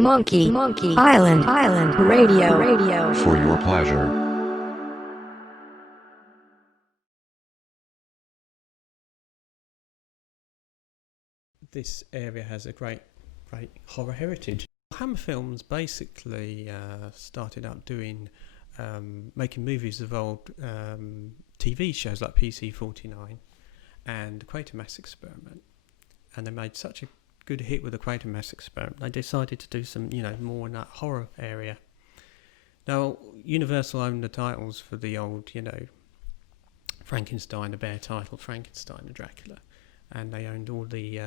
Monkey Island Radio. For your pleasure. This area has a great horror heritage. Hammer Films basically started out doing making movies of old TV shows like PC-49 and the Quatermass Experiment, and they made such a good hit with the Quatermass Experiment they decided to do some more in that horror area. Now Universal owned the titles for the old Frankenstein, the bare title Frankenstein and Dracula, and they owned all the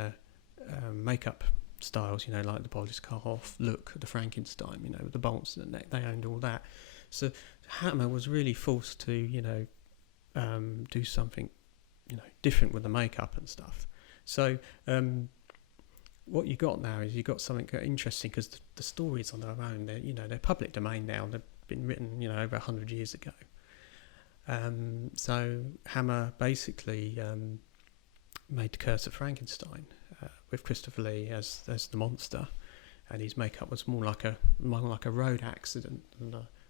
makeup styles, like the bodice cut off look of the Frankenstein, with the bolts in the neck. They owned all that. So Hammer was really forced to, do something, different with the makeup and stuff. So what you got now is you got something interesting because the stories on their own, they're public domain now. They've been written, over 100 years ago. So Hammer basically made The Curse of Frankenstein with Christopher Lee as the monster, and his makeup was more like a road accident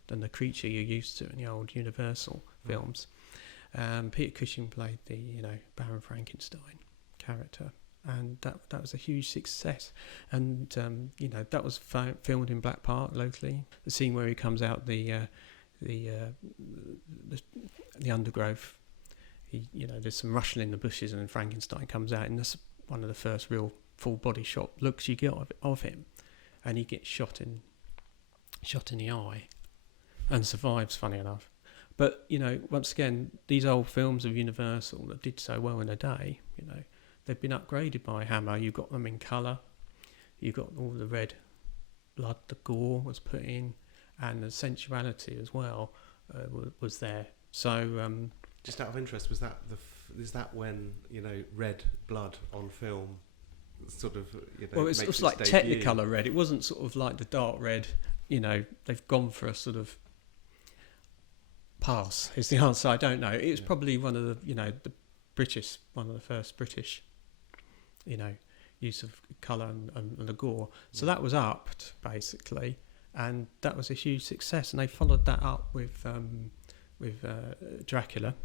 than the creature you're used to in the old Universal films. Peter Cushing played the Baron Frankenstein character, and that was a huge success. And that was filmed in Black Park locally. The scene where he comes out the undergrowth. There's some rustling in the bushes, and then Frankenstein comes out, and that's one of the first real full body shot looks you get of him, and he gets shot in the eye, and survives. Funny enough, but once again, these old films of Universal that did so well in a day, they've been upgraded by Hammer. You've got them in colour, you've got all the red blood, the gore was put in, and the sensuality as well was there. So. Just out of interest, is that when red blood on film sort of well, it was like Technicolor red. It wasn't sort of like the dark red. They've gone for a sort of pass. Is the answer? I don't know. It was probably one of one of the first British, use of colour and the gore. So that was upped basically, and that was a huge success. And they followed that up with Dracula.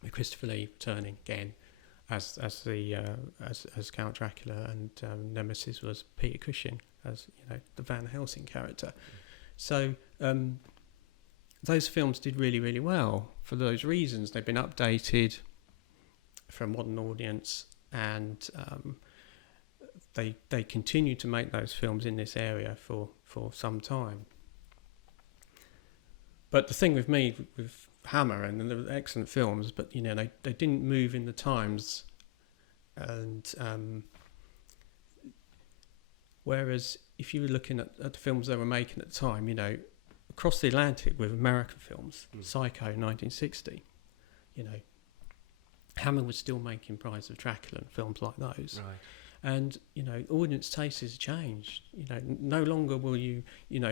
With Christopher Lee returning again as Count Dracula, and Nemesis was Peter Cushing as the Van Helsing character. So those films did really, really well for those reasons. They've been updated for a modern audience, and they continue to make those films in this area for some time. But the thing with me with Hammer, and they were excellent films, but they didn't move in the times, and whereas if you were looking at the films they were making at the time, across the Atlantic with American films, Psycho 1960, Hammer was still making Brides of Dracula and films like those. Right. And audience tastes has changed. No longer will you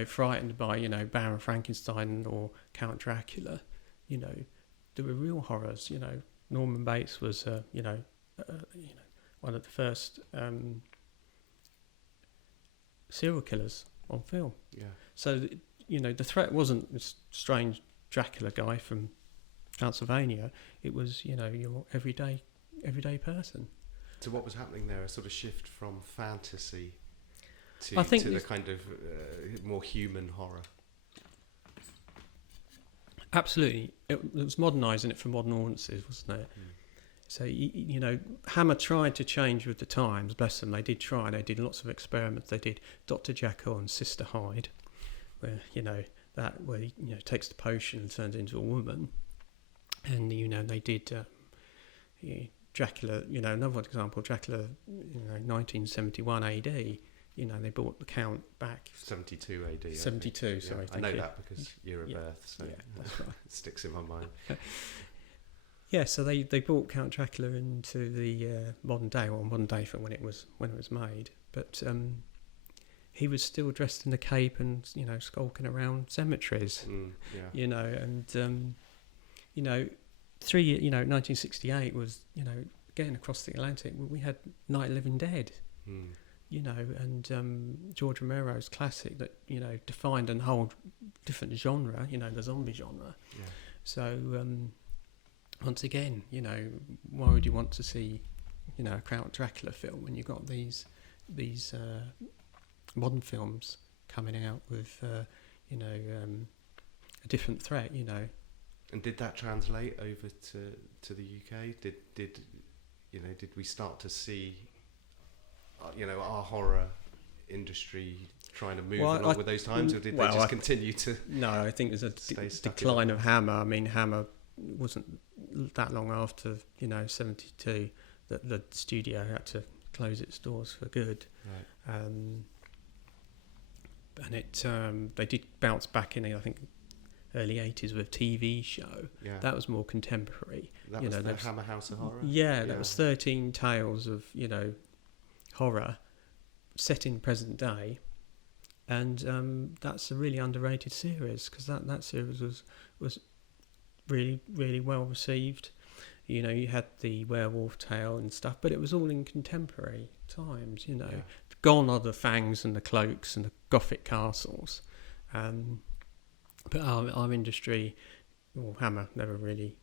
frightened by Baron Frankenstein or Count Dracula. There were real horrors. Norman Bates was one of the first serial killers on film. Yeah. So the threat wasn't this strange Dracula guy from Transylvania. It was your everyday person. So what was happening there? A sort of shift from fantasy to the kind of more human horror. Absolutely, it was modernising it for modern audiences, wasn't it? So Hammer tried to change with the times. Bless them, they did try. They did lots of experiments. They did Dr. Jekyll and Sister Hyde, where where he takes the potion and turns into a woman, and they did Dracula. Another example, Dracula, 1971 AD. They brought the Count back. 72 AD. 72, sorry. I know that because year of birth, so that's right. It sticks in my mind. Yeah, so they brought Count Dracula into the modern day from when it was made, but he was still dressed in a cape and skulking around cemeteries. 1968 was getting across the Atlantic. We had Night of the Living Dead. you know, and George Romero's classic that, you know, defined a whole different genre, you know, the zombie genre. Yeah. So once again, you know, why would you want to see, you know, a Count Dracula film when you've got these modern films coming out with, you know, a different threat, you know. And did that translate over to the UK? Did you know, did we start to see, you know, our horror industry trying to move along with those times, or did they just continue to? No, I think there's a decline of Hammer. I mean, Hammer wasn't that long after, you know, 72 that the studio had to close its doors for good. Right. And it they did bounce back in, I think, early 80s with a TV show. Yeah. That was more contemporary. That was the Hammer House of Horror? Yeah, that was 13 tales of, you know, horror set in present day. And that's a really underrated series, because that series was really, really well received. You know, you had the werewolf tale and stuff, but it was all in contemporary times, you know. Yeah. Gone are the fangs and the cloaks and the Gothic castles. But our industry, well, Hammer never really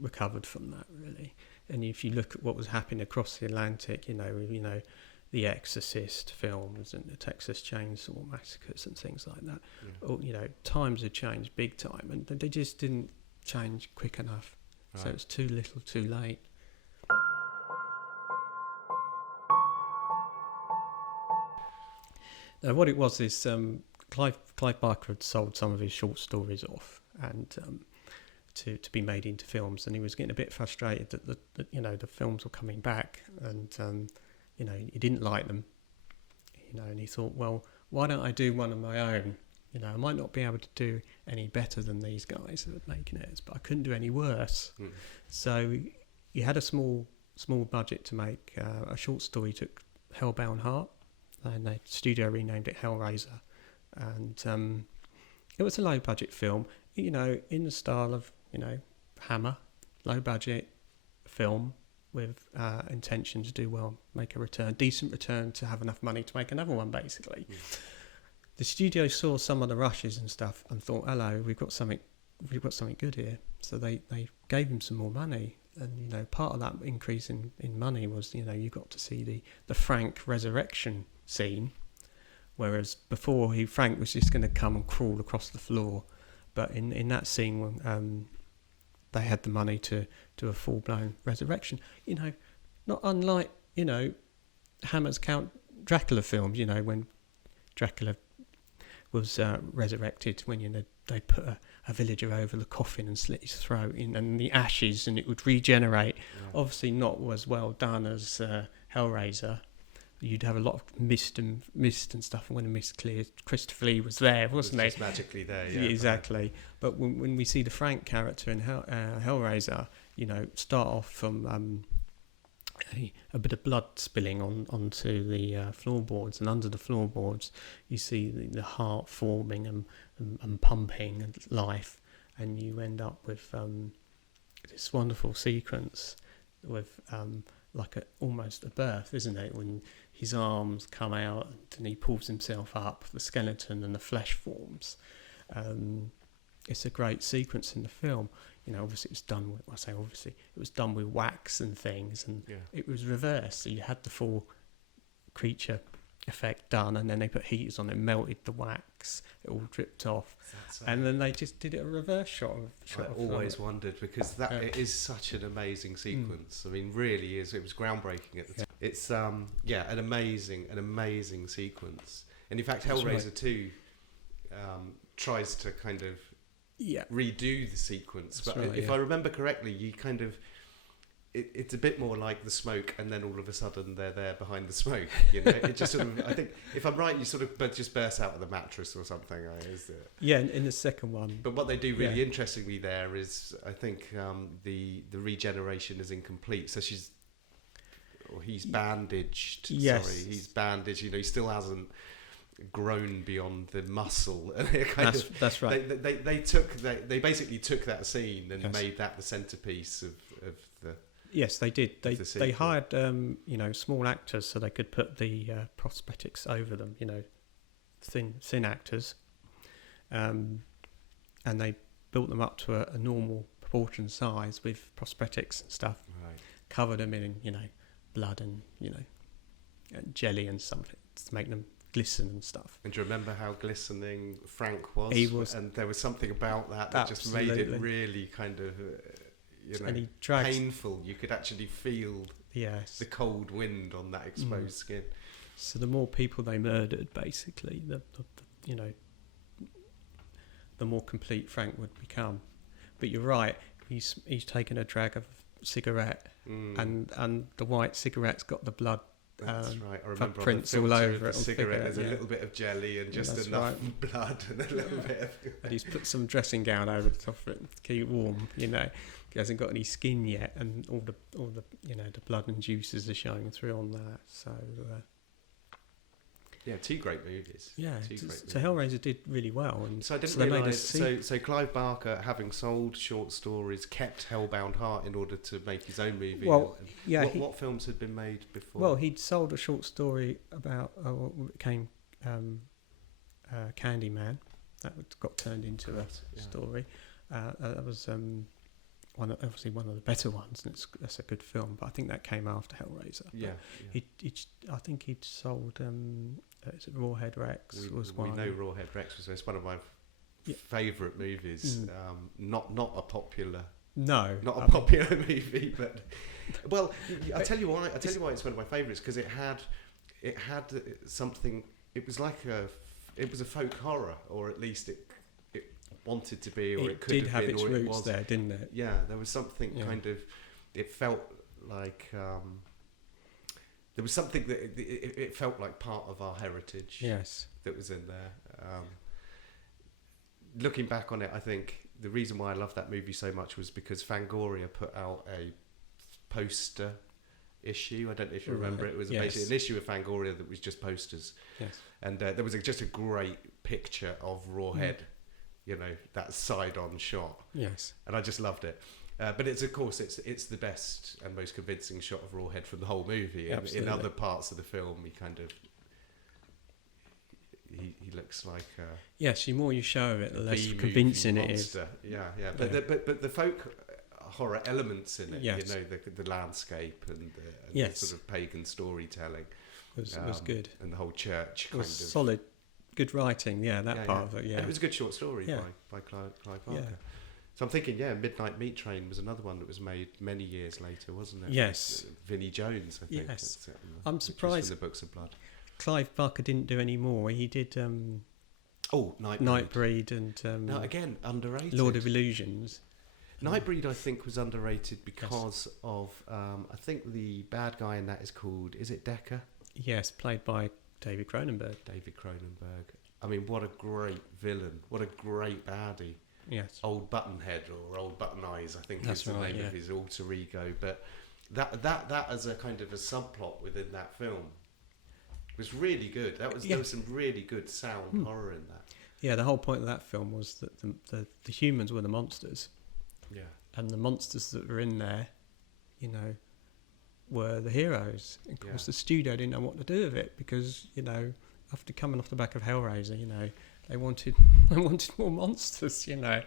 recovered from that, really. And if you look at what was happening across the Atlantic, you know, the Exorcist films and the Texas Chainsaw Massacres and things like that, you know, times had changed big time, and they just didn't change quick enough. Right. So it's too little, too late. Now, what it was is Clive Barker had sold some of his short stories off and to be made into films, and he was getting a bit frustrated that you know, the films were coming back, and you know, he didn't like them, you know, and he thought, well, why don't I do one of my own? You know, I might not be able to do any better than these guys that are making it, but I couldn't do any worse. So he had a small budget to make a short story. Took Hellbound Heart, and the studio renamed it Hellraiser, and it was a low budget film, you know, in the style of, you know, Hammer, low budget film with intention to do well, make a decent return to have enough money to make another one, basically. The studio saw some of the rushes and stuff and thought, hello, we've got something good here. So they gave him some more money. And, you know, part of that increase in money was, you know, you got to see the Frank resurrection scene, whereas before Frank was just going to come and crawl across the floor. But in that scene, they had the money to do a full-blown resurrection. You know, not unlike, you know, Hammer's Count Dracula films, you know, when Dracula was resurrected, when, you know, they put a villager over the coffin and slit his throat in, and the ashes, and it would regenerate. Yeah. Obviously not as well done as Hellraiser. You'd have a lot of mist and stuff, and when the mist cleared, Christopher Lee was there, wasn't he? Just magically there, yeah. Exactly. But when we see the Frank character in Hellraiser, you know, start off from a bit of blood spilling onto the floorboards, and under the floorboards you see the heart forming and pumping and life, and you end up with this wonderful sequence with like almost a birth, isn't it, when his arms come out and he pulls himself up, the skeleton and the flesh forms. It's a great sequence in the film. You know, obviously it was done with, it was done with wax and things, and it was reversed. So you had the full creature effect done, and then they put heaters on it, melted the wax, it all dripped off, and then they just did it a reverse shot. I always wondered, because it is such an amazing sequence. I mean, really is. It was groundbreaking at the time. It's an amazing sequence. And in fact, Hellraiser 2 tries to kind of redo the sequence. But if I remember correctly, you kind of it's a bit more like the smoke, and then all of a sudden they're there behind the smoke. You know, it just sort of, I think, if I'm right, you sort of just burst out of the mattress or something. Is it? Yeah, in the second one. But what they do really interestingly there is, I think, the regeneration is incomplete. So he's bandaged. Yes. Sorry, he's bandaged. You know, he still hasn't grown beyond the muscle. That's right. They basically took that scene and made that the centerpiece of the Yes, they did. They sequel. hired small actors so they could put the prosthetics over them. Thin actors, and they built them up to a normal proportion size with prosthetics and stuff. Right. Covered them in blood and and jelly and something to make them glisten and stuff. And do you remember how glistening Frank was? He was, and there was something about that just made it really kind of painful. You could actually feel the cold wind on that exposed skin. So the more people they murdered, basically, the more complete Frank would become. But you're right, he's taken a drag of cigarette, and the white cigarette's got the blood. That's right. I remember prints on the all filter over of the it. cigarette, there's a little bit of jelly and just enough blood and a little bit of. And he's put some dressing gown over the top of it to keep it warm. He hasn't got any skin yet, and all the the blood and juices are showing through on that. So. Two great movies. Yeah, so Hellraiser did really well. And so I didn't realise. So Clive Barker, having sold short stories, kept Hellbound Heart in order to make his own movie. Well, what films had been made before? Well, he'd sold a short story about what became Candyman. That got turned into a story. That was one of the better ones, and that's a good film. But I think that came after Hellraiser. Yeah. I think he'd sold. Rawhead Rex was one. We know Rawhead Rex was one of my favourite movies. Not a popular. No, not a popular movie, but I tell you why. It's one of my favourites because it had something. It was like it was a folk horror, or at least it wanted to be, or it could have been, its or roots it was there, didn't it? Yeah, there was something kind of. It felt like. There was something that it felt like part of our heritage. Yes, that was in there. Looking back on it, I think the reason why I loved that movie so much was because Fangoria put out a poster issue. I don't know if you remember it. It was basically an issue of Fangoria that was just posters. Yes, and there was just a great picture of Rawhead. That side-on shot. Yes, and I just loved it. But it's the best and most convincing shot of Rawhead from the whole movie. In other parts of the film, he looks like yes. The more you show it, the less convincing it is. Yeah. But the folk horror elements in it, the landscape and the sort of pagan storytelling was good, and the whole church kind of solid, good writing. Yeah, that part of it. Yeah, and it was a good short story by Clive Barker. Yeah. So I'm thinking, Midnight Meat Train was another one that was made many years later, wasn't it? Yes. Vinnie Jones, I think. Yes. I'm surprised. The Books of Blood. Clive Barker didn't do any more. He did Nightbreed and now again underrated. Lord of Illusions. Nightbreed, I think, was underrated because of I think the bad guy in that is it Decker? Yes, played by David Cronenberg. I mean, what a great villain! What a great baddie! Yes. Old Buttonhead or Old Button Eyes, I think that's is the name of his alter ego. But that as a kind of a subplot within that film was really good. There was some really good sound horror in that. Yeah, the whole point of that film was that the humans were the monsters. Yeah. And the monsters that were in there, were the heroes. Of course, the studio didn't know what to do with it because, after coming off the back of Hellraiser, they wanted more monsters, Right.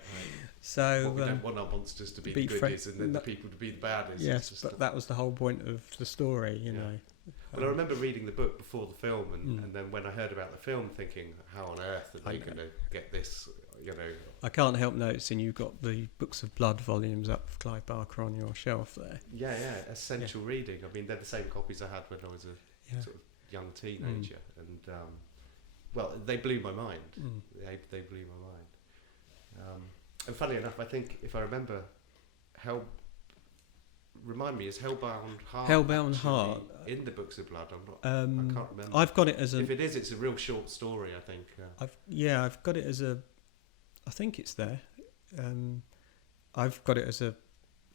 So we don't want our monsters to be the goodies and then the people to be the baddies. Yes, but that was the whole point of the story, Well, I remember reading the book before the film, and then when I heard about the film, thinking, how on earth are they going to get this? I can't help noticing you've got the Books of Blood volumes up of Clive Barker on your shelf there. Yeah, essential reading. I mean, they're the same copies I had when I was a sort of young teenager, and they blew my mind. They blew my mind. And funny enough, I think if I remember, remind me, is Hellbound Heart in the Books of Blood? I can't remember. I've got it as if it is, it's a real short story. I think. I've got it as a. I think it's there. I've got it as a.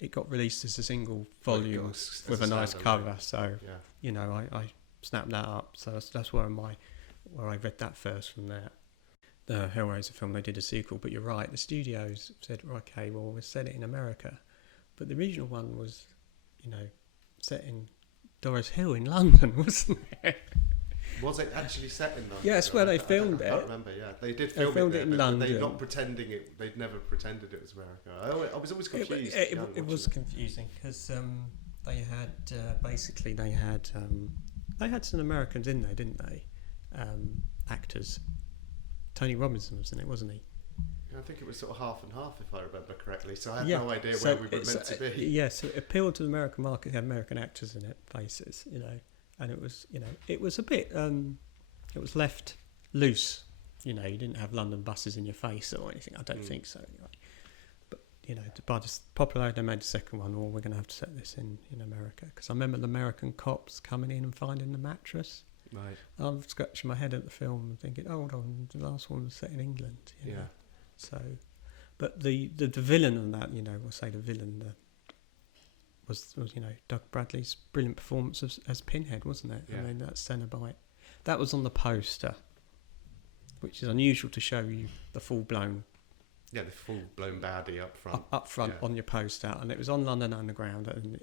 It got released as a single volume with a nice cover, so I snapped that up. So that's where I read that first from there. The Hellraiser film, they did a sequel, but you're right. The studios said, okay, well, we'll set it in America, but the original one was, set in Dorris Hill in London, wasn't it? Was it actually set in London? Yeah, that's where they filmed it. I can't remember. Yeah, they did film filmed it it in there, London. They're not pretending it. They'd never pretended it was America. I was always confused. It was confusing because they had basically they had some Americans in there, didn't they? Actors. Tony Robinson was in it, wasn't he? I think it was sort of half and half, if I remember correctly. So I had no idea where we were meant to be. Yes, it appealed to the American market. It had American actors in it, faces, and it was, it was a bit. It was left loose. You didn't have London buses in your face or anything. I don't think so, anyway. But by the popularity, they made the second one. We're going to have to set this in America, because I remember the American cops coming in and finding the mattress. Right. I'm scratching my head at the film and thinking, hold on, the last one was set in England. Yeah. So, but the villain on that, we'll say the villain was Doug Bradley's brilliant performance as Pinhead, wasn't it? Yeah. I mean, that Cenobite. That was on the poster, which is unusual to show you the full-blown... Yeah, the full-blown baddie up front. Up front on your poster, and it was on London Underground, and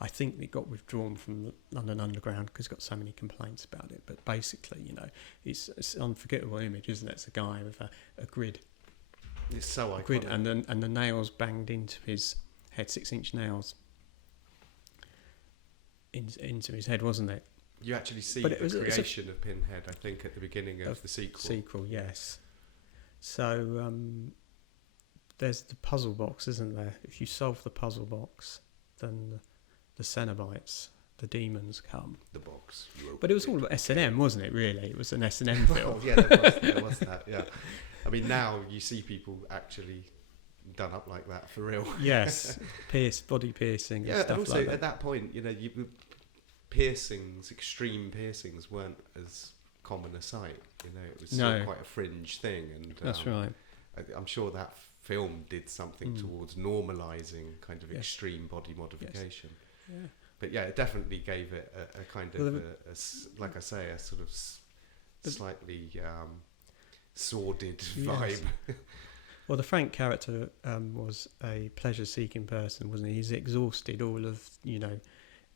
I think it got withdrawn from London Underground because it got so many complaints about it. But basically, it's an unforgettable image, isn't it? It's a guy with a grid. It's so iconic. Grid and the nails banged into his head, 6-inch nails into his head, wasn't it? You actually see the creation of Pinhead, I think, at the beginning of the sequel. Sequel, yes. So there's the puzzle box, isn't there? If you solve the puzzle box, then the Cenobites, the demons, come. The box. But it was all about S&M, wasn't it? Really, it was an S&M film. Yeah, there was that. Yeah. I mean, now you see people actually done up like that for real. Yes, body piercing, and stuff and also like that. At that point, piercings, extreme piercings, weren't as common a sight. It was still quite a fringe thing, and that's right. I'm sure that film did something towards normalising kind of extreme body modification. Yes. Yeah. But yeah, it definitely gave it a kind of, like I say, a sort of slightly sordid vibe. Well, the Frank character was a pleasure-seeking person, wasn't he? He's exhausted all of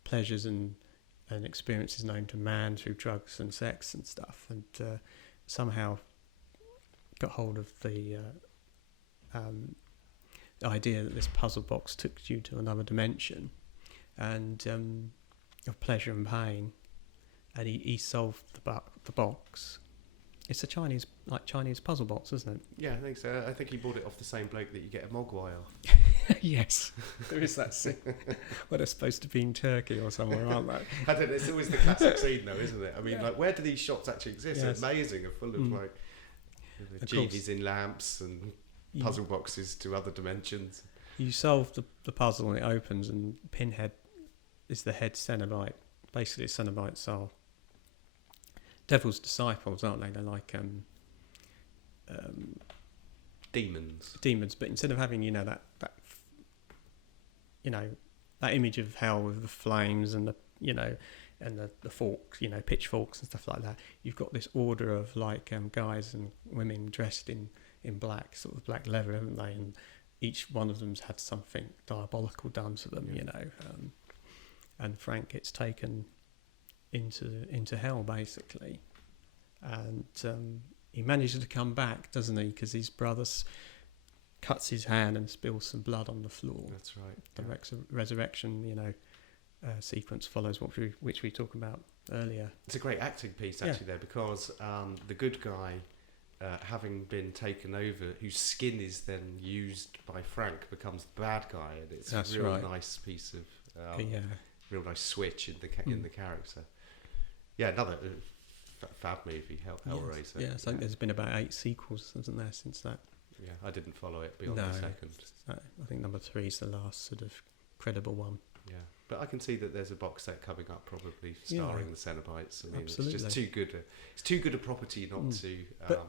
pleasures and experiences known to man through drugs and sex and stuff, and somehow got hold of the idea that this puzzle box took you to another dimension and of pleasure and pain, and he solved the box. It's a Chinese puzzle box, isn't it? Yeah, I think so. I think he bought it off the same bloke that you get a mogwai off. Yes, there is that scene. Well, they're supposed to be in Turkey or somewhere, aren't they? I don't know, it's always the classic scene though, isn't it? I mean, where do these shops actually exist? Yes. They're amazing, are full of genies in lamps and puzzle boxes to other dimensions. You solve the puzzle and it opens, and Pinhead is the head Cenobite. Basically, Cenobites are Devil's disciples, aren't they? They're like demons, but instead of having that image of hell with the flames and the forks, pitchforks and stuff like that, you've got this order of guys and women dressed in black, sort of black leather, haven't they? And each one of them's had something diabolical done to them, and Frank gets taken into hell basically, and he manages to come back, doesn't he? Because his brother cuts his hand and spills some blood on the floor. That's right. The resurrection, sequence follows, which we talked about earlier. It's a great acting piece actually there, because the good guy, having been taken over, whose skin is then used by Frank, becomes the bad guy, and it's a real nice piece of real nice switch in the character. Yeah, another fab movie, Hellraiser. Yes. Yeah, I think there's been about 8 sequels, hasn't there, since that? Yeah, I didn't follow it beyond the second. I think number 3 is the last sort of credible one. Yeah, but I can see that there's a box set coming up, probably starring the Cenobites. I mean, absolutely. It's just too good. It's too good a property not to. But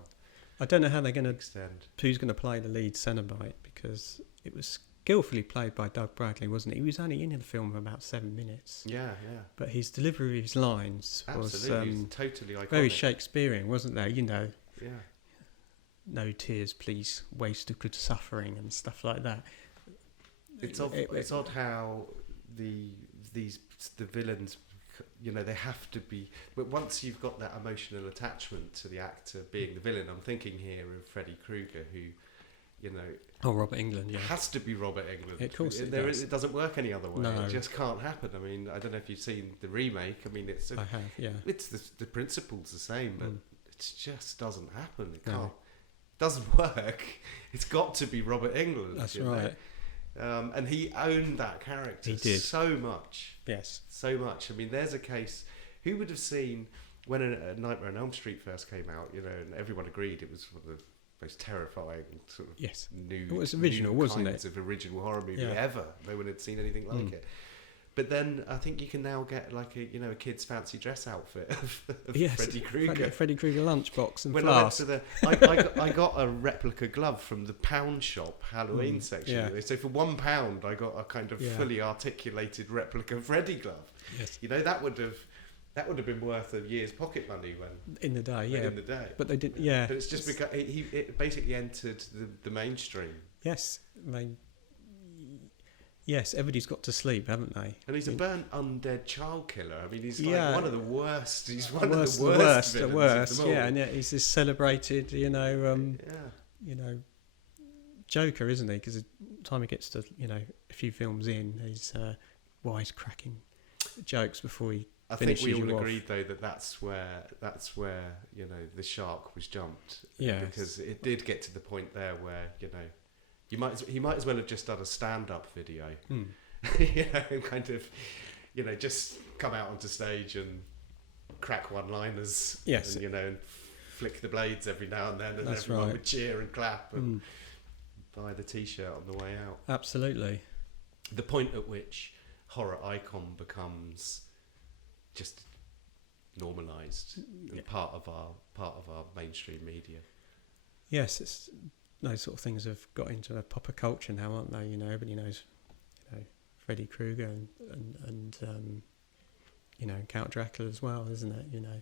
I don't know how they're going to extend. Who's going to play the lead Cenobite, because it was skillfully played by Doug Bradley, wasn't he? He was only in the film for about 7 minutes. Yeah. But his delivery of his lines was totally iconic. very Shakespearean, wasn't there? Yeah. No tears, please, waste of good suffering and stuff like that. It's odd how the the villains, you know, they have to be. But once you've got that emotional attachment to the actor being the villain, I'm thinking here of Freddy Krueger, who, you know, Robert Englund, yeah, has to be Robert Englund. Of course, it doesn't work any other way. No. It just can't happen. I mean, I don't know if you've seen the remake. I mean, I have, yeah. It's the principle's the same, but it just doesn't happen. It can't. No. Doesn't work. It's got to be Robert Englund. That's right. And he owned that character. He did so much. Yes, so much. I mean, there's a case. Who would have seen when a Nightmare on Elm Street first came out? You know, and everyone agreed it was one of the most terrifying sort of new. It was original, wasn't it? Of original horror movie ever. No one had seen anything like it. But then I think you can now get like a kid's fancy dress outfit of Freddy Krueger. Freddy Krueger lunchbox and when flask. I went to I got a replica glove from the pound shop Halloween section. Yeah. So for £1 I got a kind of fully articulated replica Freddy glove. Yes. You know, that would have been worth a year's pocket money in the day, yeah. In the day. But they didn't, yeah. But it's just because it basically entered the mainstream. Yes, yes, everybody's got to sleep, haven't they? And he's a burnt undead child killer. I mean, he's like one of the worst. He's one of the worst villains worst. of them all. Yeah, and yet he's this celebrated, you know, Joker, isn't he? Because the time he gets to, you know, a few films in, he's wisecracking jokes before he. I think we all agreed though that that's where you know the shark was jumped. Yeah. Because it did get to the point there where, you know, he might as well have just done a stand-up video. You know, kind of, you know, just come out onto stage and crack one-liners. Yes. And, you know, flick the blades every now and then, and That's everyone right. would cheer and clap and buy the T-shirt on the way out. Absolutely. The point at which horror icon becomes just normalised and part of our mainstream media. Yes, it's those sort of things have got into a proper culture now, aren't they? You know, everybody knows, you know, Freddy Krueger and you know, Count Dracula as well, isn't it? You know,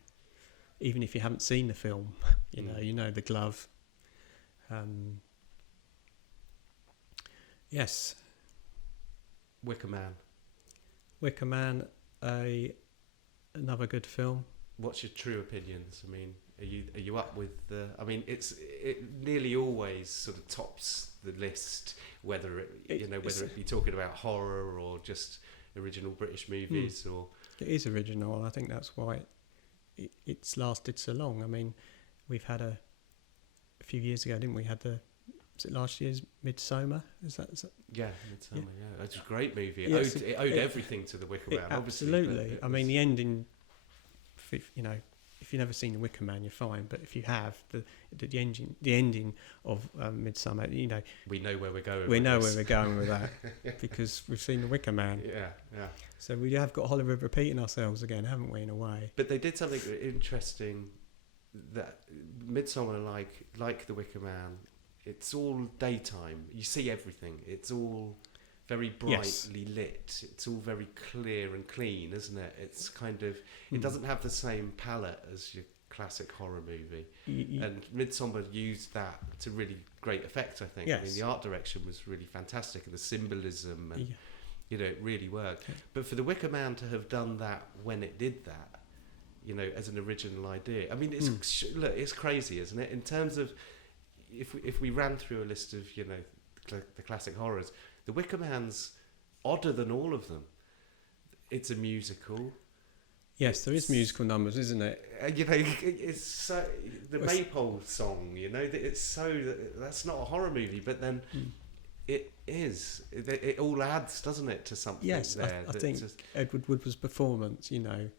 even if you haven't seen the film, you know the glove. Yes. Wicker Man, another good film. What's your true opinions? I mean, are you up with the? I mean, it nearly always sort of tops the list, whether it be talking about horror or just original British movies or. It is original. I think that's why it's lasted so long. I mean, we've had a few years ago, didn't we? Was it last year's Midsommar? Is that? Yeah, Midsommar. Yeah, it's a great movie. It owed everything to the Wicker Man. Absolutely. I mean, the ending. You know, if you've never seen the Wicker Man, you're fine. But if you have, the ending of Midsommar, you know, we know where we're going. We know where we're going with that because we've seen the Wicker Man. Yeah. So we have got Hollywood repeating ourselves again, haven't we? In a way. But they did something interesting. That Midsommar, like the Wicker Man, it's all daytime. You see everything. It's all very brightly lit. It's all very clear and clean, isn't it? It's kind of it doesn't have the same palette as your classic horror movie. And Midsommar used that to really great effect, I think. Yes. I mean, the art direction was really fantastic, and the symbolism, and you know, it really worked. Yeah. But for the Wicker Man to have done that when it did that, you know, as an original idea, I mean, it's crazy, isn't it? In terms of if we ran through a list of, you know, the classic horrors, the Wicker Man's odder than all of them. It's a musical. Yes, there is musical numbers, isn't it? You know, it's so the Maypole song. You know, that's not a horror movie, but then it is. It all adds, doesn't it, to something? Yes, there I think Edward Woodward's performance. You know,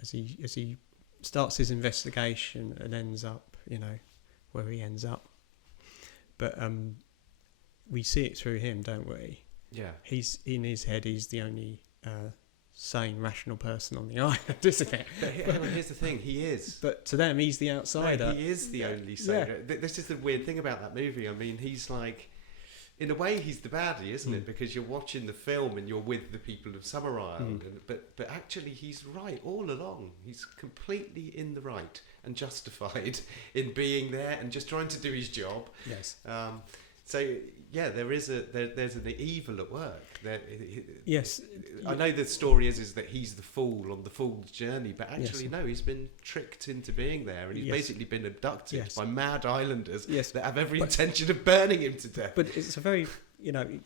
as he starts his investigation and ends up, you know, where he ends up. But we see it through him, don't we? Yeah. He's in his head. He's the only sane, rational person on the island, isn't it? But here's the thing: he is. But to them, he's the outsider. No, he is the only sane. Yeah. This is the weird thing about that movie. I mean, he's like, in a way, he's the baddie, isn't it? Because you're watching the film and you're with the people of Summer Island, but actually, he's right all along. He's completely in the right and justified in being there and just trying to do his job. Yes. So there's an evil at work. Yes. I know the story is that he's the fool on the fool's journey, but actually no, he's been tricked into being there, and he's basically been abducted by mad islanders that have every intention of burning him to death. But it's a very,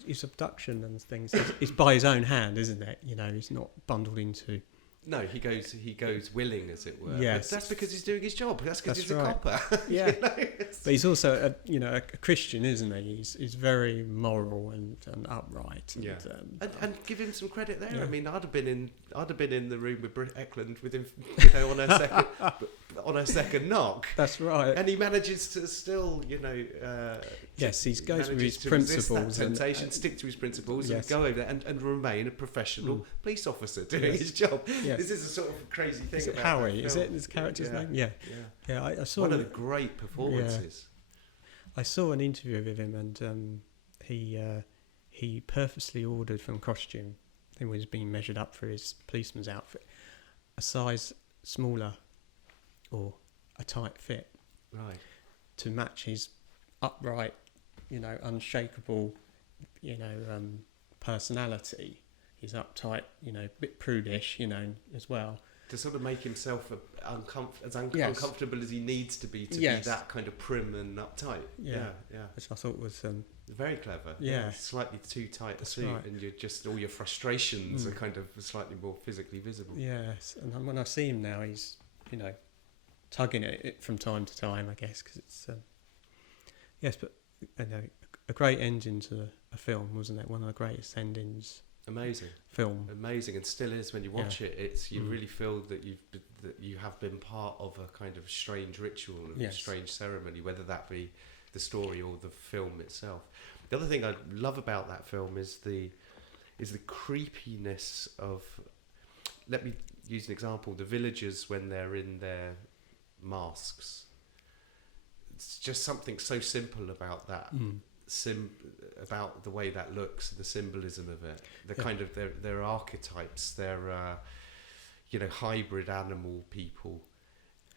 his abduction and things is by his own hand, isn't it? He's not bundled into. No, he goes willing, as it were. Yes, but that's because he's doing his job. That's because he's a copper. Yeah, but he's also a Christian, isn't he? He's very moral and upright. And, and give him some credit there. Yeah. I mean, I'd have been in the room with Britt Eklund with him, on her second knock. That's right. And he manages to still, he goes with his principles. That temptation, stick to his principles, and go over there and remain a professional police officer doing his job. Yes. This is a sort of crazy thing about Howie. Is it his character's name? Yeah. I saw one of the great performances. I saw an interview with him, and he purposely ordered from costume. He was being measured up for his policeman's outfit, a size smaller, or a tight fit, right, to match his upright, unshakable, personality. He's uptight, a bit prudish, as well. To sort of make himself uncomfortable as he needs to be be that kind of prim and uptight. Yeah. Which I thought was very clever. Yeah. Slightly too tight a suit, right. and you're just all your frustrations are kind of slightly more physically visible. Yes, and when I see him now, he's tugging at it from time to time, I guess, because it's but a great ending to a film, wasn't it? One of the greatest endings. Amazing and still is when you watch it. It's you really feel that you have been part of a kind of strange ritual and a strange ceremony, whether that be the story or the film itself. The other thing I love about that film is the creepiness of, let me use an example, the villagers when they're in their masks. It's just something so simple about that. About the way that looks, the symbolism of it, the kind of their archetypes, their hybrid animal people,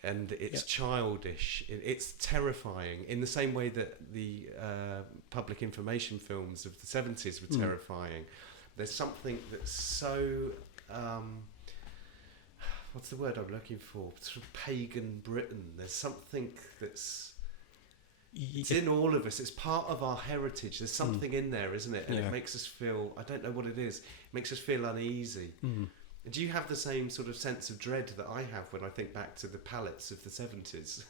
and it's childish. It's terrifying in the same way that the public information films of the 70s were terrifying. There's something that's so what's the word I'm looking for? Sort of pagan Britain. There's something that's. It's in all of us. It's part of our heritage. There's something in there, isn't it? And it makes us feel, I don't know what it is, it makes us feel uneasy. Do you have the same sort of sense of dread that I have when I think back to the palettes of the 70s?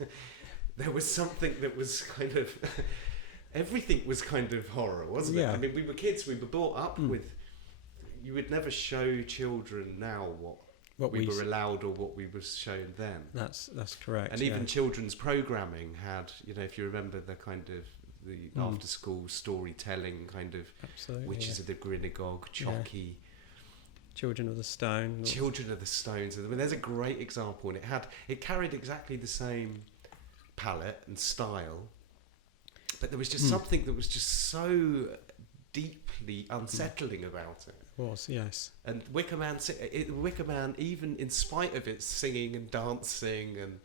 There was something that was kind of, everything was kind of horror, wasn't it? I mean, we were kids, we were brought up with, you would never show children now what we were allowed or what we were shown then. That's correct. And even children's programming had, if you remember the kind of the after school storytelling kind of Witches of the Grinagog, Chucky, Children of the Stone. Children of the Stones. I mean, there's a great example, and it carried exactly the same palette and style, but there was just something that was just so deeply unsettling about it. Was, yes. And Wicker Man, even in spite of its singing and dancing and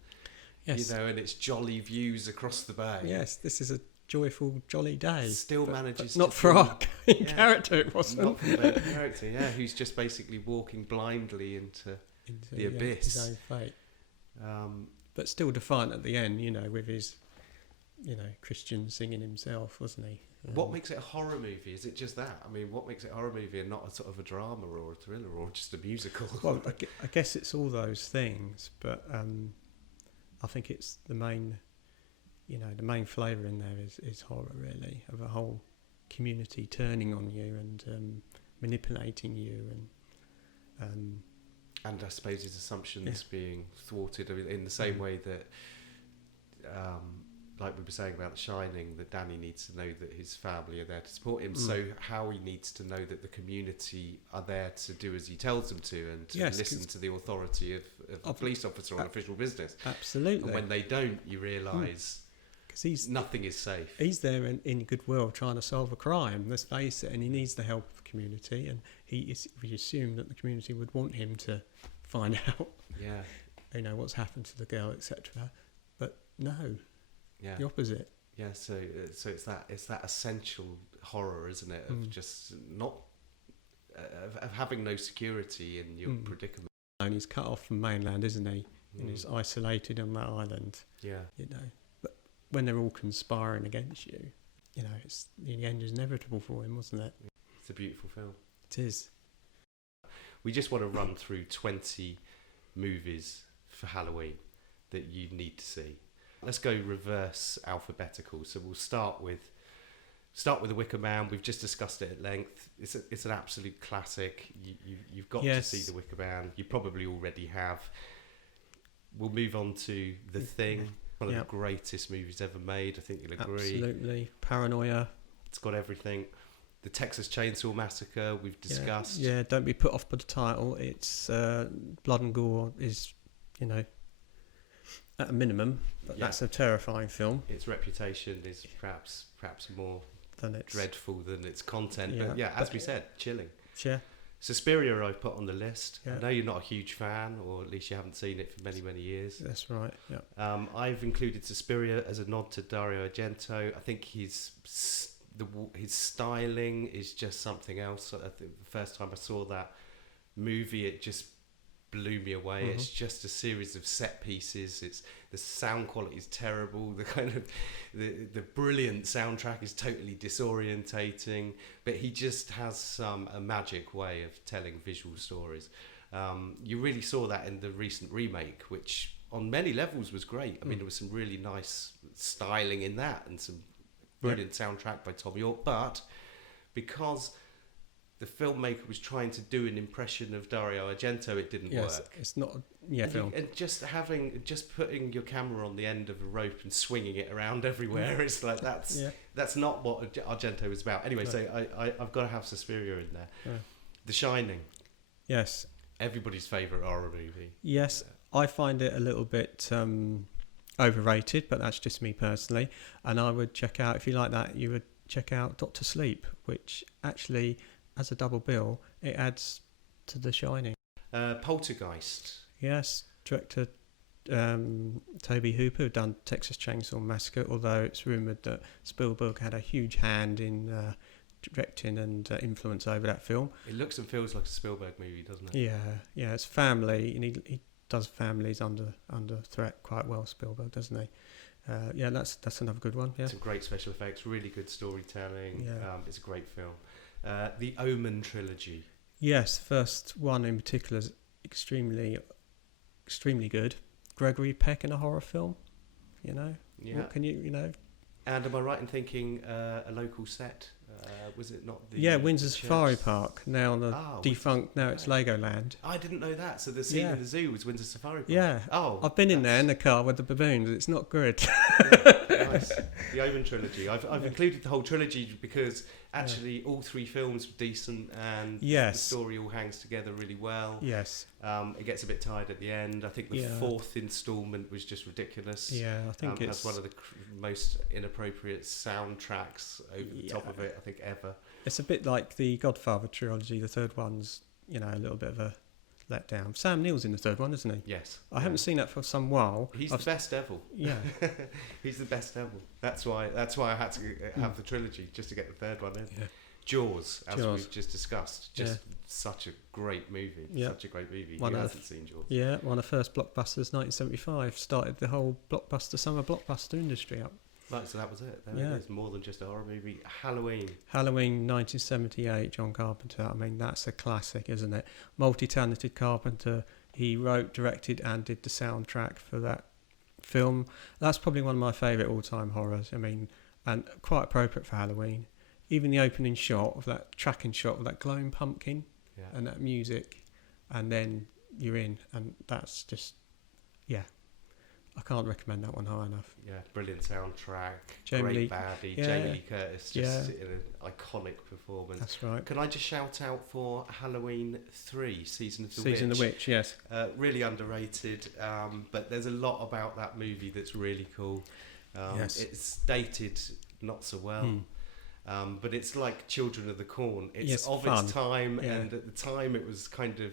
and its jolly views across the bay. Yes, this is a joyful, jolly day. Still manages not for our character, it wasn't. Not for the character, who's just basically walking blindly into the abyss. His own fate. But still defiant at the end, with his, Christian singing himself, wasn't he? What makes it a horror movie? Is it just that? I mean, what makes it a horror movie and not a sort of a drama or a thriller or just a musical? Well, I guess it's all those things, but I think it's the main, the main flavour in there is horror, really, of a whole community turning on you and manipulating you and I suppose his assumptions being thwarted in the same way that. Like we were saying about The Shining, that Danny needs to know that his family are there to support him. So Howie needs to know that the community are there to do as he tells them to and to listen to the authority of a police officer on official business. Absolutely. And when they don't, you realise nothing is safe. He's there in goodwill trying to solve a crime, let's face it, and he needs the help of the community. And we assume that the community would want him to find out, what's happened to the girl, etc. But no. Yeah. The opposite. Yeah, so it's that essential horror, isn't it? Of just not of having no security in your predicament. And he's cut off from mainland, isn't he? And he's isolated on that island. Yeah, But when they're all conspiring against you, it's the end is inevitable for him, wasn't it? it's a beautiful film. It is. We just want to run through 20 movies for Halloween that you need to see. Let's go reverse alphabetical. So we'll start with The Wicker Man. We've just discussed it at length. It's an absolute classic. You've got to see The Wicker Man. You probably already have. We'll move on to The Thing, one of the greatest movies ever made. I think you'll agree. Absolutely. Paranoia. It's got everything. The Texas Chainsaw Massacre, we've discussed. Yeah, don't be put off by the title. It's blood and gore is, at a minimum, but that's a terrifying film. Its reputation is perhaps more than it's dreadful than its content. But as we said, chilling. Yeah. Suspiria I've put on the list. Yeah. I know you're not a huge fan, or at least you haven't seen it for many, many years. That's right, yeah. I've included Suspiria as a nod to Dario Argento. I think his styling is just something else. I think the first time I saw that movie, it just blew me away. It's just a series of set pieces. It's the sound quality is terrible. The kind of the brilliant soundtrack is totally disorientating. But he just has a magic way of telling visual stories. You really saw that in the recent remake, which on many levels was great. I mean, there was some really nice styling in that and some brilliant soundtrack by Tom York. But because the filmmaker was trying to do an impression of Dario Argento, it didn't work. It's not film. And just putting your camera on the end of a rope and swinging it around everywhere, it's like that's not what Argento was about. Anyway, so I've got to have Suspiria in there. Yeah. The Shining. Yes. Everybody's favourite horror movie. Yes, I find it a little bit overrated, but that's just me personally. And I would check out, if you like that, you would check out Doctor Sleep, which actually, as a double bill, it adds to The Shining. Poltergeist. Yes, director Toby Hooper, who done Texas Chainsaw Massacre, although it's rumoured that Spielberg had a huge hand in directing and influence over that film. It looks and feels like a Spielberg movie, doesn't it? Yeah, it's family, and he does families under threat quite well, Spielberg, doesn't he? That's another good one. Yeah, some great special effects, really good storytelling. Yeah. It's a great film. The Omen Trilogy. Yes, first one in particular is extremely good. Gregory Peck in a horror film, Yeah. What can you. And am I right in thinking a local set? Was it not the... Yeah, Windsor Safari Park, now on the defunct, now it's Legoland. I didn't know that. So the scene in the zoo was Windsor Safari Park? Yeah. Oh, I've been in there in the car with the baboons. It's not good. Nice. The Omen Trilogy. I've included the whole trilogy because actually all three films were decent and the story all hangs together really well. Yes. It gets a bit tired at the end. I think the fourth instalment was just ridiculous. Yeah, I think it has one of the most inappropriate soundtracks over the top of it, I think, ever. It's a bit like the Godfather trilogy. The third one's, a little bit of a letdown. Sam Neill's in the third one, isn't he? Yes. I haven't seen that for some while. He's the best devil. Yeah. He's the best devil. That's why I had to have the trilogy, just to get the third one in. Yeah. Jaws, as we've just discussed. Such a great movie. Yeah. Such a great movie. Who hasn't seen Jaws? Yeah, one of the first blockbusters, 1975. Started the whole summer blockbuster industry up. Right, so that was it. There it is. More than just a horror movie. Halloween, 1978, John Carpenter. I mean, that's a classic, isn't it? Multi-talented Carpenter. He wrote, directed, and did the soundtrack for that film. That's probably one of my favourite all-time horrors. I mean, and quite appropriate for Halloween. Even the opening shot of that tracking shot of that glowing pumpkin and that music, and then you're in, and that's just, I can't recommend that one high enough. Yeah, brilliant soundtrack, great baddie, Jamie Lee Curtis, just in an iconic performance. That's right. Can I just shout out for Halloween 3, Season of the Witch? Season of the Witch, yes. Really underrated, but there's a lot about that movie that's really cool. It's dated not so well. But it's like Children of the Corn. It's of fun. Its time, and at the time it was kind of...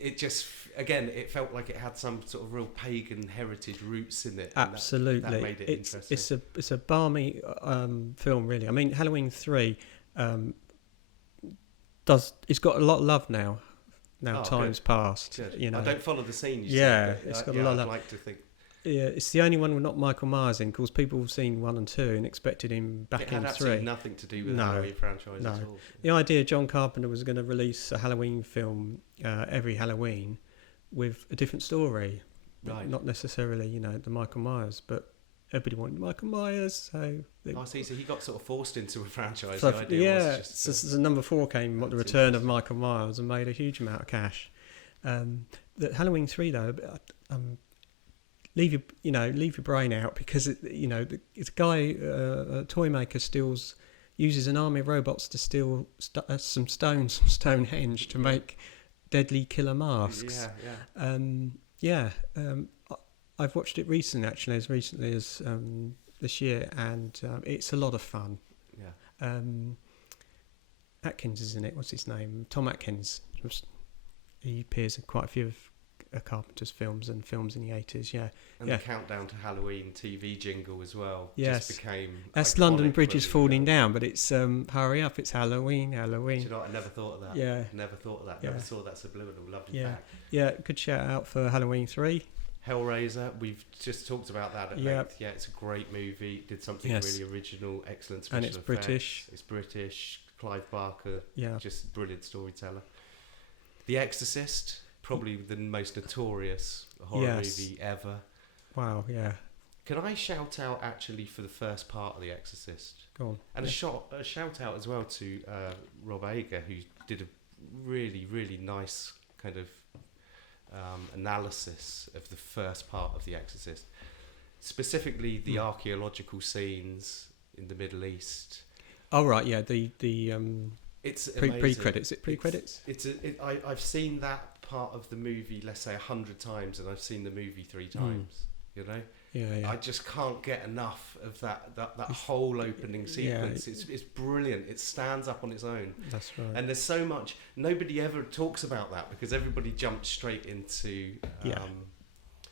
It just... again, it felt like it had some sort of real pagan heritage roots in it. Absolutely, that made it interesting. It's a balmy film, really. I mean, Halloween 3 it's got a lot of love now. Time's passed. Good. You know, I don't follow the scene. It's got a lot of love. I'd like to think. Yeah, it's the only one with not Michael Myers in, because people have seen 1 and 2 and expected him back in 3. It had absolutely nothing to do with the Halloween franchise at all. The idea John Carpenter was going to release a Halloween film every Halloween with a different story. Right. Not necessarily, the Michael Myers, but everybody wanted Michael Myers, so... So he got sort of forced into a franchise. So, the idea was just... So number 4 came, the return of Michael Myers, and made a huge amount of cash. The Halloween 3, though... Leave your brain out, because it's a guy, a toy maker, uses an army of robots to steal some stones from Stonehenge to make deadly killer masks. I've watched it recently, actually, as recently as this year, and it's a lot of fun. Yeah. Atkins is in it. What's his name? Tom Atkins. He appears in quite a few of Carpenter's films and films in the 80s, And the Countdown to Halloween TV jingle as well. Yes. Just became that's iconic. London Bridge is falling down, but it's hurry up, it's Halloween. Do you know what? I never thought of that. Yeah. Never thought of that. Yeah. Never saw that subliminal. Lovely fact. Yeah, good shout out for Halloween 3. Hellraiser, we've just talked about that at length. Yeah, it's a great movie. Did something really original, excellent special effects. British. It's British. Clive Barker, just brilliant storyteller. The Exorcist, probably the most notorious horror movie ever. Wow, yeah. Can I shout out actually for the first part of The Exorcist? Go on. And a shout out as well to Rob Ager, who did a really, really nice kind of analysis of the first part of The Exorcist. Specifically the archaeological scenes in the Middle East. Oh, right, yeah, the it's pre-credits. Pre-credits? I've seen that part of the movie, let's say 100 times, and I've seen the movie 3 times. Yeah. I just can't get enough of that whole opening sequence. It's brilliant. It stands up on its own. That's right. And there's so much, nobody ever talks about that, because everybody jumps straight into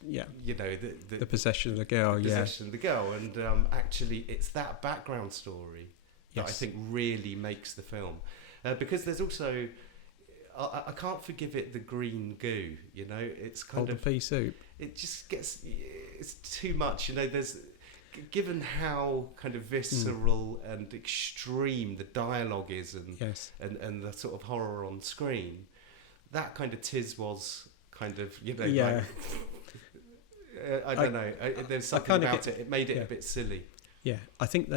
the possession of the girl. Possession of the girl, and actually it's that background story that I think really makes the film, because there's also I can't forgive it the green goo. It's kind of pea soup. It just it's too much. There's, given how kind of visceral and extreme the dialogue is, and the sort of horror on screen, that kind of was kind of like, I don't know. There's something about it. It made it a bit silly. Yeah, I think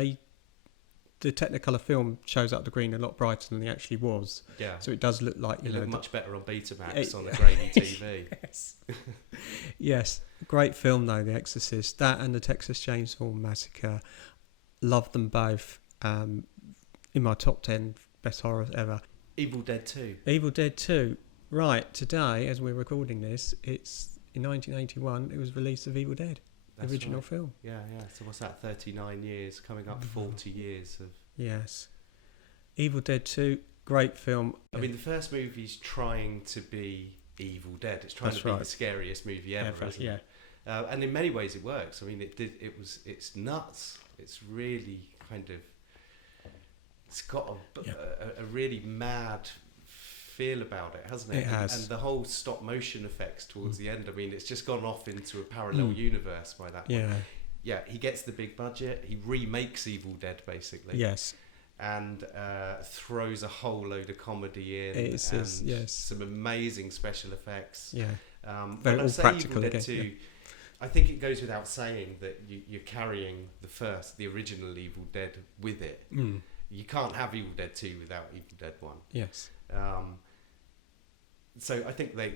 the Technicolor film shows up the green a lot brighter than it actually was. Yeah. So it does look like it looked much better on Betamax on a grainy TV. Yes. Great film though, The Exorcist. That and the Texas Chainsaw Massacre. Love them both. In my top 10 best horrors ever. Evil Dead 2. Evil Dead 2. Right. Today, as we're recording this, it's in 1981. It was release of Evil Dead. That's original film. Yeah. So what's that? 39 years, coming up 40 years of... Yes. Evil Dead 2, great film. I mean, the first movie's trying to be Evil Dead. It's trying to be the scariest movie ever, isn't it? And in many ways it works. I mean, it's nuts. It's really kind of... It's got a really mad feel about it, hasn't it? It has. And the whole stop motion effects towards the end, I mean, it's just gone off into a parallel universe by that point. Yeah, he gets the big budget, he remakes Evil Dead basically. Yes. And throws a whole load of comedy in, some amazing special effects. Yeah. Very all practical Evil Dead 2, I think it goes without saying that you're carrying the original Evil Dead with it. You can't have Evil Dead 2 without Evil Dead 1. Yes. So I think they,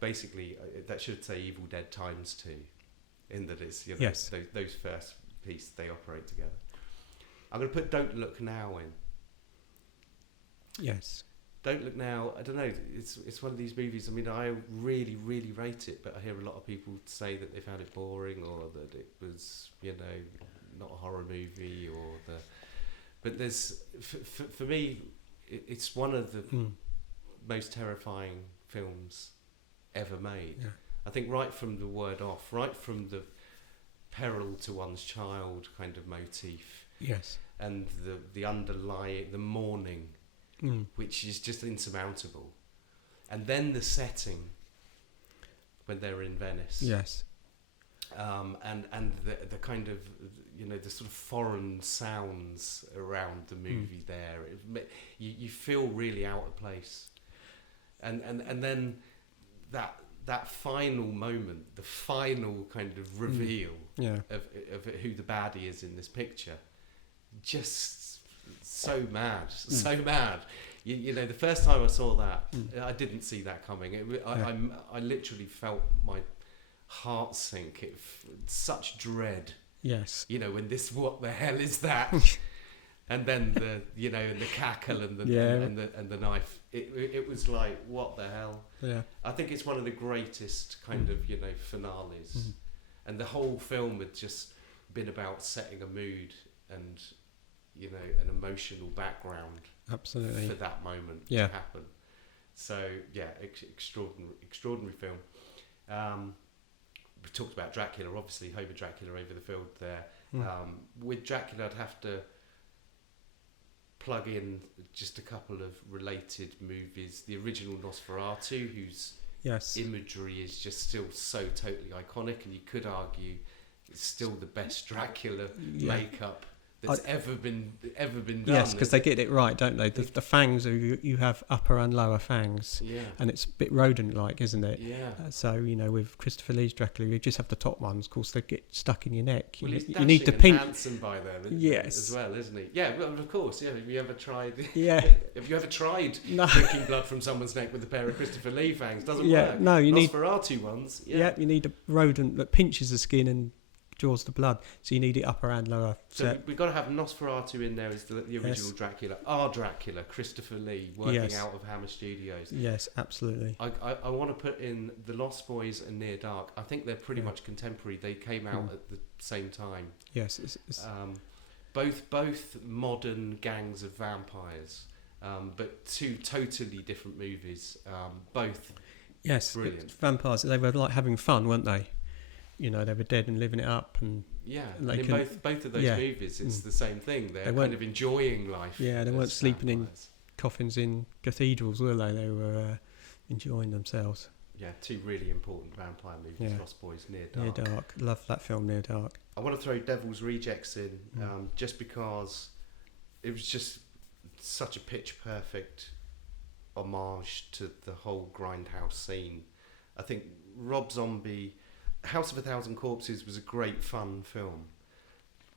basically that should say Evil Dead times 2, in that it's those first pieces, they operate together. I'm going to put Don't Look Now in. Yes. Don't Look Now. I don't know. It's one of these movies. I mean, I really, really rate it, but I hear a lot of people say that they found it boring, or that it was, not a horror movie, But there's, for me, it's one of the most terrifying films ever made. Yeah. I think right from the word off, right from the peril to one's child kind of motif, Yes. and the underlying, the mourning, which is just insurmountable, and then the setting when they're in Venice. Yes. And the kind of, the sort of foreign sounds around the movie there. You feel really out of place. And then that final moment, the final kind of reveal of who the baddie is in this picture, just so mad, so mad. The first time I saw that, I didn't see that coming. I literally felt my heart sink. Such dread. Yes. When this, what the hell is that? And then the the cackle and the knife. It was like, what the hell? Yeah. I think it's one of the greatest kind of finales, and the whole film had just been about setting a mood and an emotional background. Absolutely. For that moment to happen. So extraordinary film. We talked about Dracula, obviously Homer Dracula over the field there. With Dracula, I'd have to plug in just a couple of related movies. The original Nosferatu, whose imagery is just still so totally iconic, and you could argue it's still the best Dracula makeup that's ever been done. Yes, because they get it right, don't they? The fangs, you have upper and lower fangs, and it's a bit rodent-like, isn't it? Yeah. So with Christopher Lee's Dracula, you just have the top ones. Of course, they get stuck in your neck. Well, he's you need the and pink. Handsome by then, yes, as well, isn't he? Yeah, well, of course. Yeah. Have you ever tried? Yeah. Have you ever tried drinking blood from someone's neck with a pair of Christopher Lee fangs? Doesn't work. No, you need Nosferatu ones. Yeah, you need a rodent that pinches the skin and draws the blood, so you need it upper and lower. So we've got to have Nosferatu in there as the original Dracula. Our Dracula, Christopher Lee, working out of Hammer Studios. Yes, absolutely. I want to put in The Lost Boys and Near Dark. I think they're pretty much contemporary. They came out at the same time. Yes. It's both modern gangs of vampires, but two totally different movies. Both brilliant. Vampires, they were like having fun, weren't they? They were dead and living it up, and and in both of those movies, it's the same thing. They're kind of enjoying life. Yeah, they weren't sleeping in coffins in cathedrals, were they? They were enjoying themselves. Yeah, two really important vampire movies: Lost Boys, Near Dark. Near Dark, love that film, Near Dark. I want to throw Devil's Rejects in, just because it was just such a pitch perfect homage to the whole grindhouse scene. I think Rob Zombie. House of a Thousand Corpses was a great fun film,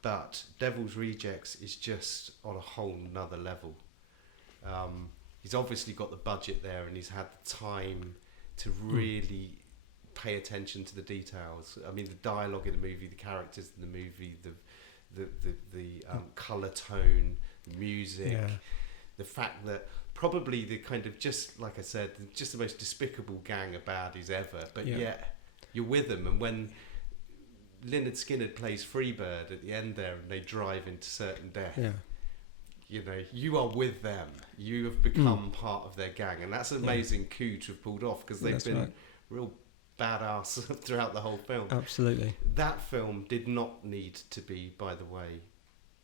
but Devil's Rejects is just on a whole nother level. He's obviously got the budget there, and he's had the time to really pay attention to the details. I mean, the dialogue in the movie, the characters in the movie, the colour tone, the music, the fact that probably the kind of, just like I said, just the most despicable gang of baddies ever, but yet you're with them. And when Lynyrd Skynyrd plays Freebird at the end there and they drive into certain death, you are with them. You have become part of their gang, and that's an amazing coup to have pulled off, because they've been real badass throughout the whole film. Absolutely. That film did not need to be, by the way,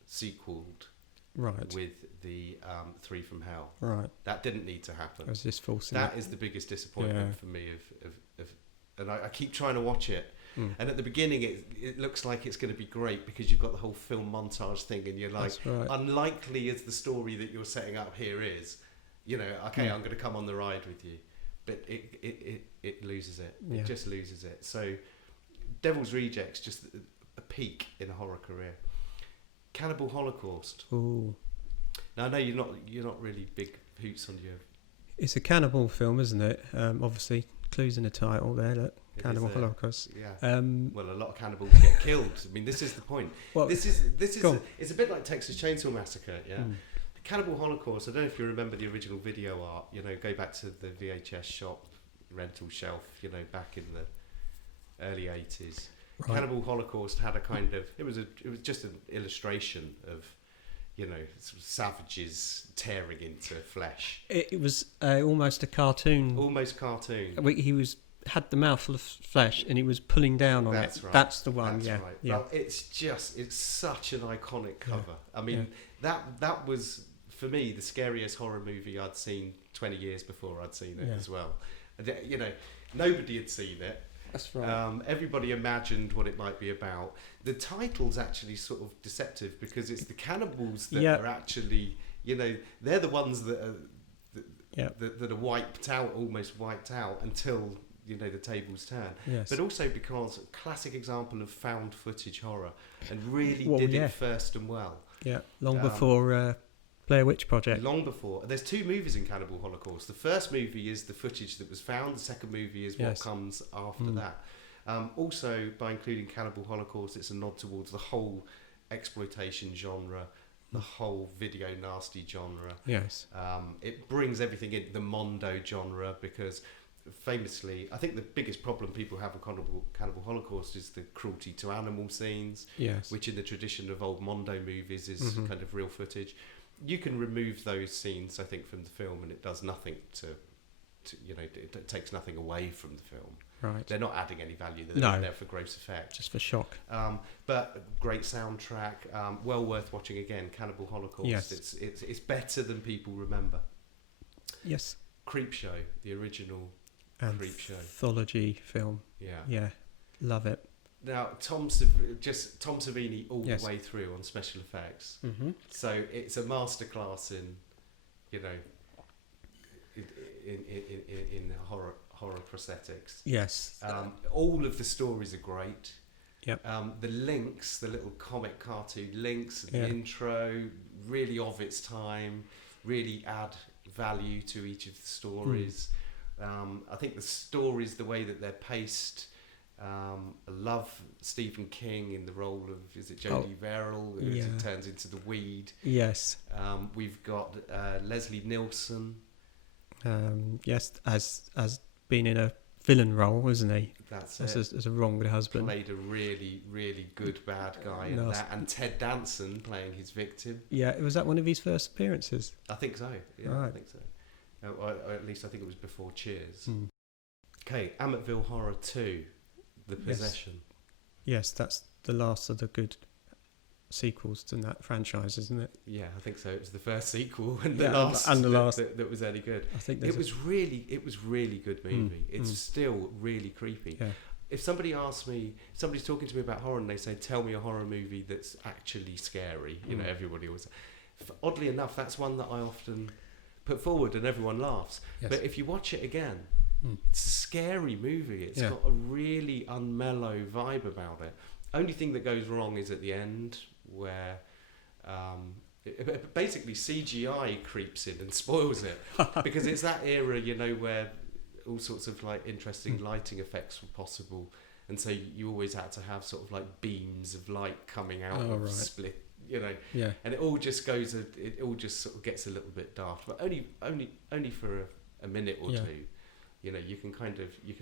sequeled with the Three from Hell. Right. That didn't need to happen. I was just forcing that is the biggest disappointment for me of and I keep trying to watch it. And at the beginning it looks like it's going to be great, because you've got the whole film montage thing, and you're like, unlikely as the story that you're setting up here is, okay, I'm going to come on the ride with you, but it loses it. It just loses it. So Devil's Rejects, just a peak in a horror career. Cannibal Holocaust. Ooh. Now I know you're not really big hoots on your. It's a cannibal film, isn't it? Obviously, clues in the title there. Look, Cannibal Holocaust. Yeah. Well, a lot of cannibals get killed. I mean, this is the point. Well, this is it's a bit like Texas Chainsaw Massacre. Yeah. The Cannibal Holocaust. I don't know if you remember the original video art. Go back to the VHS shop rental shelf. Back in the early 80s. Right. Cannibal Holocaust had a kind of it was just an illustration of sort of savages tearing into flesh. It was almost a cartoon. Almost cartoon. He was had the mouthful of flesh and he was pulling down on That's it. right. That's the one. That's yeah, right. yeah. Well, it's such an iconic cover. Yeah. I mean, that was for me the scariest horror movie I'd seen 20 years before I'd seen it as well. You know, nobody had seen it. That's right. Everybody imagined what it might be about. The title's actually sort of deceptive because it's the cannibals that are actually, you know, they're the ones that are that are almost wiped out until, you know, the tables turn. Yes. But also because classic example of found footage horror and really did it first and well. Yeah, long before Blair Witch Project. Long before. There's 2 movies in Cannibal Holocaust. The first movie is the footage that was found. The second movie is what comes after that. Also, by including Cannibal Holocaust, it's a nod towards the whole exploitation genre, the whole video nasty genre. Yes. It brings everything in, the Mondo genre, because famously, I think the biggest problem people have with Cannibal Holocaust is the cruelty to animal scenes, which in the tradition of old Mondo movies is kind of real footage. You can remove those scenes, I think, from the film, and it does nothing to you know, it takes nothing away from the film. Right. They're not adding any value. They're there for gross effect. Just for shock. But a great soundtrack. Well worth watching again. Cannibal Holocaust. Yes. It's better than people remember. Yes. Creepshow, the original Creepshow anthology film. Yeah. Love it. Now Tom Savini all the way through on special effects. Mm-hmm. So it's a masterclass in, you know, in horror prosthetics. Yes. All of the stories are great. Yep. The links, the little comic cartoon links, the intro, really of its time, really add value to each of the stories. I think the stories, the way that they're paced, I love Stephen King in the role of, is it Jodie Verrill, as it turns into the weed. Yes. We've got Leslie Nielsen. Yes, as being in a villain role, isn't he? That's as a wronged husband. Played a really, really good bad guy in that. And Ted Danson playing his victim. Yeah, was that one of his first appearances? I think so. Yeah, right. I think so. Or at least I think it was before Cheers. Okay, Amityville Horror 2, The Possession. Yes, that's the last of the good sequels to that franchise, isn't it? Yeah, I think so. It was the first sequel and the last that was any good. I think it was really good movie. It's still really creepy. Yeah. If somebody asks me, somebody's talking to me about horror and they say, "Tell me a horror movie that's actually scary," you know, everybody always. Oddly enough, that's one that I often put forward and everyone laughs. Yes. But if you watch it again, it's a scary movie. It's got a really unmellow vibe about it. Only thing that goes wrong is at the end, where basically CGI creeps in and spoils it, because it's that era, you know, where all sorts of like interesting lighting effects were possible, and so you always had to have sort of like beams of light coming out of split, you know, and it all just sort of gets a little bit daft, but only for a minute or two, you know, you can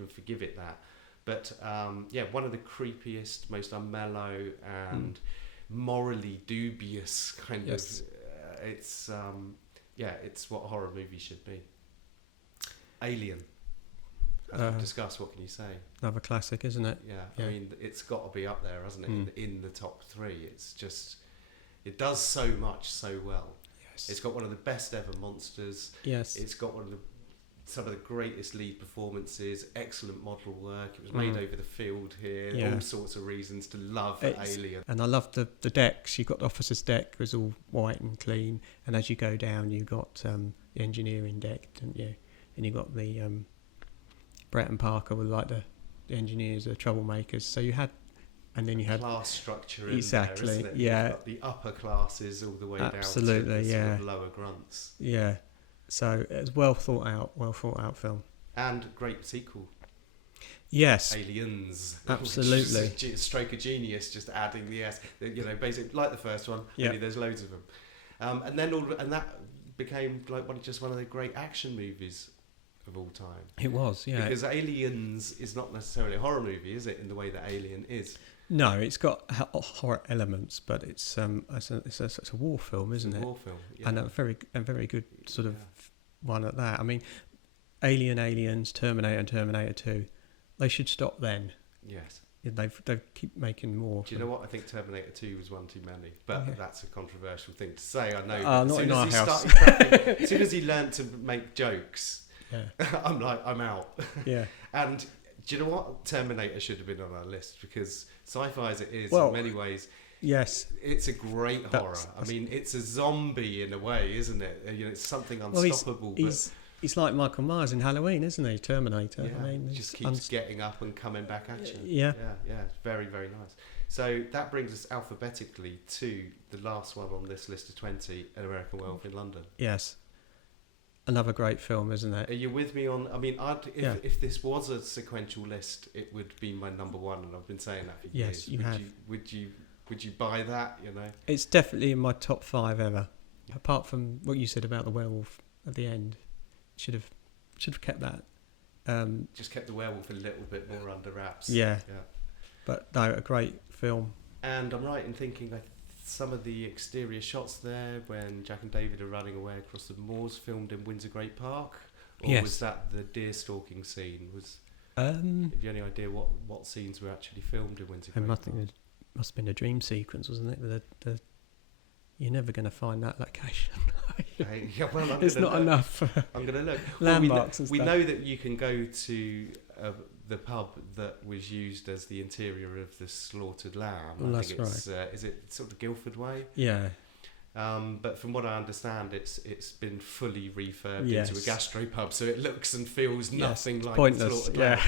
forgive it that. But one of the creepiest, most unmellow and morally dubious kind of. It's what a horror movie should be. Alien. As we've discussed, what can you say? Another classic, isn't it? Yeah. I mean, it's got to be up there, hasn't it? In the top 3. It's just, it does so much so well. Yes. It's got one of the best ever monsters. Yes. It's got some of the greatest lead performances, excellent model work. It was made over the field here. All sorts of reasons to love Alien. And I loved the decks. You've got the officer's deck, it was all white and clean, and as you go down you got the engineering deck, didn't you? And you got the Brett and Parker were like the engineers, the troublemakers. So you had, and then you had class structure in exactly there, isn't it? Yeah. You've got the upper classes all the way down to the sort of lower grunts. Yeah. So it's well thought out film. And great sequel. Yes. Aliens. Absolutely. Just a stroke of genius, just adding the S. You know, basically like the first one. Only there's loads of them. And that became like one of the great action movies of all time. It was, yeah. Because Aliens is not necessarily a horror movie, is it? In the way that Alien is. No, it's got horror elements, but it's a war film, isn't it? It's a war film, yeah. And a very good sort of one at that. I mean, Aliens, Terminator and Terminator 2, They should stop then. Yes. Yeah, they keep making more. Do you know what? I think Terminator 2 was one too many, but that's a controversial thing to say. I know. Not in our house. As soon as he learned to make jokes, I'm like, I'm out. Yeah. And do you know what? Terminator should have been on our list because sci-fi as it is, Well, in many ways, yes, it's a great horror. I mean, it's a zombie in a way, isn't it? You know, it's something unstoppable. He's like Michael Myers in Halloween, isn't he? Terminator. Yeah, I mean, he just keeps getting up and coming back at you. Yeah. It's very, very nice. So that brings us alphabetically to the last one on this list of 20, An American Werewolf in London. Yes. Another great film, isn't it? Are you with me on? I mean, if this was a sequential list, it would be my number one, and I've been saying that for years. Yes, Would you buy that? You know, it's definitely in my top 5 ever. Apart from what you said about the werewolf at the end, should have kept that. Just kept the werewolf a little bit more under wraps. Yeah. But no, a great film. And I'm right in thinking some of the exterior shots there when Jack and David are running away across the moors filmed in Windsor Great Park, or was that the deer stalking scene? Have you any idea what scenes were actually filmed in Windsor Great Park? It must have been a dream sequence, wasn't it? You're never going to find that location. It's not enough. I'm going to look. Landmarks and stuff. We know that you can go to the pub that was used as the interior of the slaughtered lamb. Well, I think it's right. Is it sort of Guildford Way? Yeah. But from what I understand, it's been fully refurbed into a gastropub, so it looks and feels nothing like the slaughtered lamb.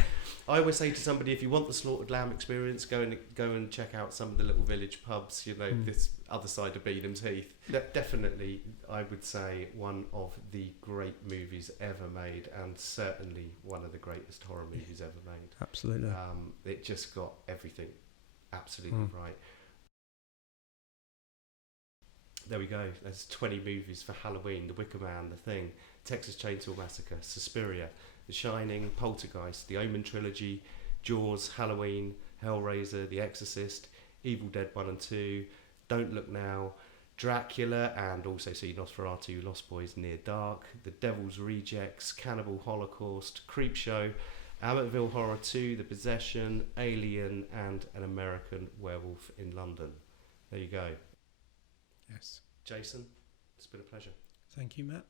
I always say to somebody, if you want the slaughtered lamb experience, go and check out some of the little village pubs. You know, this other side of Beedham's Heath. Definitely, I would say one of the great movies ever made, and certainly one of the greatest horror movies ever made. Absolutely. It just got everything absolutely right. There we go. There's 20 movies for Halloween. The Wicker Man, The Thing, Texas Chainsaw Massacre, Suspiria, The Shining, Poltergeist, The Omen Trilogy, Jaws, Halloween, Hellraiser, The Exorcist, Evil Dead 1 and 2, Don't Look Now, Dracula, and also see Nosferatu, Lost Boys, Near Dark, The Devil's Rejects, Cannibal Holocaust, Creepshow, Amityville Horror 2, The Possession, Alien, and An American Werewolf in London. There you go. Yes. Jason, it's been a pleasure. Thank you, Matt.